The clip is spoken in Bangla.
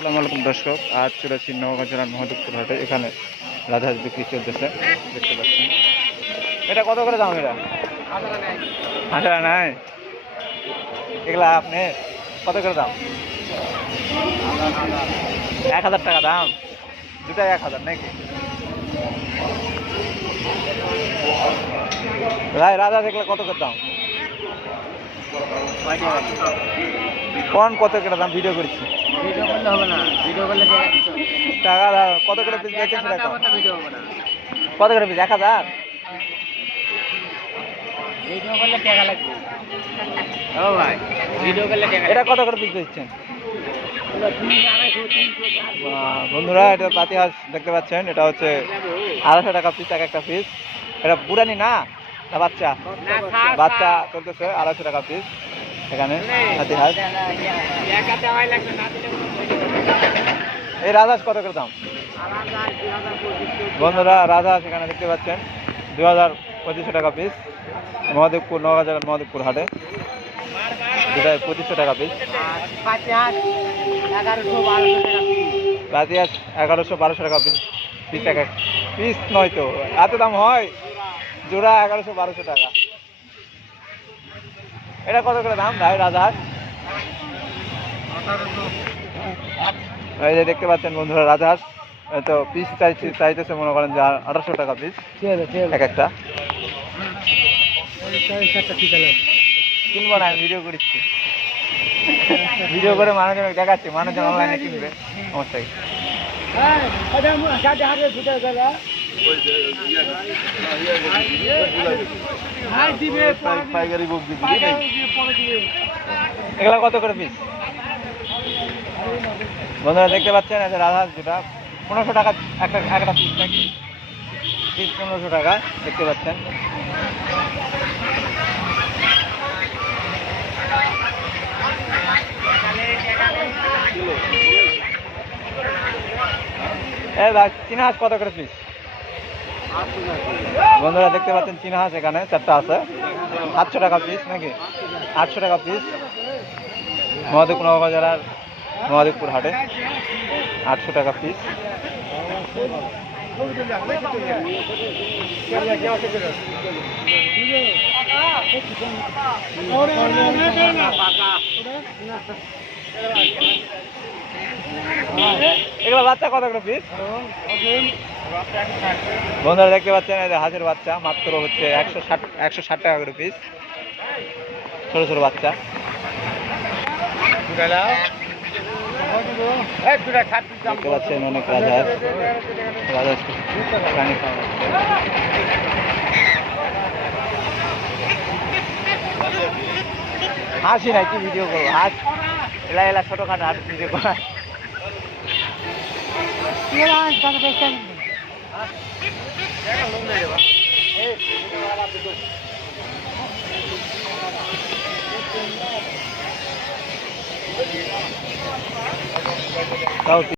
আসসালামু আলাইকুম দর্শক, আজ চলেছি নওগাঁ জেলার মহাদেবপুর হাটে। এখানে রাজহাঁস বিক্রি চলতেছে, দেখতে পাচ্ছেন। এটা কত করে দাম? এটা 1000 নাই, এগুলা আপনি কত করে দাম? 1000 টাকা দাম, দুটাই 1000 নাকি? ভাই রাজহাঁস এগুলো কত করে দাম? কোন কত করে দাম? ভিডিও করছি, ভিডিও করলে হবে না, ভিডিও করলে টাকা কত করে পিস দেখছেন? ভিডিও হবে না, কত করে পিস? 1000? ভিডিও করলে টাকা লাগবে। ও ভাই, ভিডিও করলে টাকা। এটা কত করে পিস দিচ্ছেন? বন্ধুরা, এটা পাতি হাঁস দেখতে পাচ্ছেন, এটা হচ্ছে 250 টাকা পিস, এক একটা পিস। এটা বুড়ানি না, বাচ্চা বাচ্চা চলতেছে 250 টাকা পিস এখানে পাতি হাঁস। এই রাজহাঁস কত করে দাম? বন্ধুরা, রাজহাঁস এখানে দেখতে পাচ্ছেন 2500 টাকা পিস। মহাদেবপুর, নওগাঁ জেলার মহাদেবপুর হাটে যেটা 2500 টাকা পিস। পাতি হাঁস 1100-1200 টাকা পিস। পিস এক পিস নয় তো, এত দাম হয়? জোড়া 1100-1200 টাকা। এটা কত করে দাম ভাই রাজহাঁস? এই যে দেখতে পাচ্ছেন বন্ধুরা, রাজহাঁস তো পিস চাইতেছে মনে করেন যে 1800 টাকা পিস এক একটা। কিনবো না, ভিডিও করছি, ভিডিও করে মানুষজন দেখাচ্ছি, মানুষজন অনলাইনে কিনবে, সমস্যা কি? এগুলা কত করে পিস? বন্ধুরা দেখতে পাচ্ছেন, এই যে রাজহাঁস যেটা 1500 টাকা একটা পিস নাকি? পিস 1500 টাকা দেখতে পাচ্ছেন। চীনা হাঁস কত করে পিস? বন্ধুরা দেখতে পাচ্ছেন, চীনা হাঁস এখানে 4টা আছে, 800 টাকা পিস নাকি? 800 টাকা পিস। মহাদেবপুর, নওগাঁ জেলার মহাদেবপুর হাটে 800 টাকা পিস। এগুলো বাচ্চা কত করে পিস? বন্ধুরা দেখতে পাচ্ছেন, এই যে হাঁসের বাচ্চা মাত্র হচ্ছে 160 টাকা করে পিস, ছোট ছোট বাচ্চা। দেখতে পাচ্ছেন অনেক রাজহাঁস পানি খাওয়া হচ্ছে। হাসি নাই, কি ভিডিও করবো? হাঁস এলা ছোটখাটো হাঁস ভিডিও করা। তাও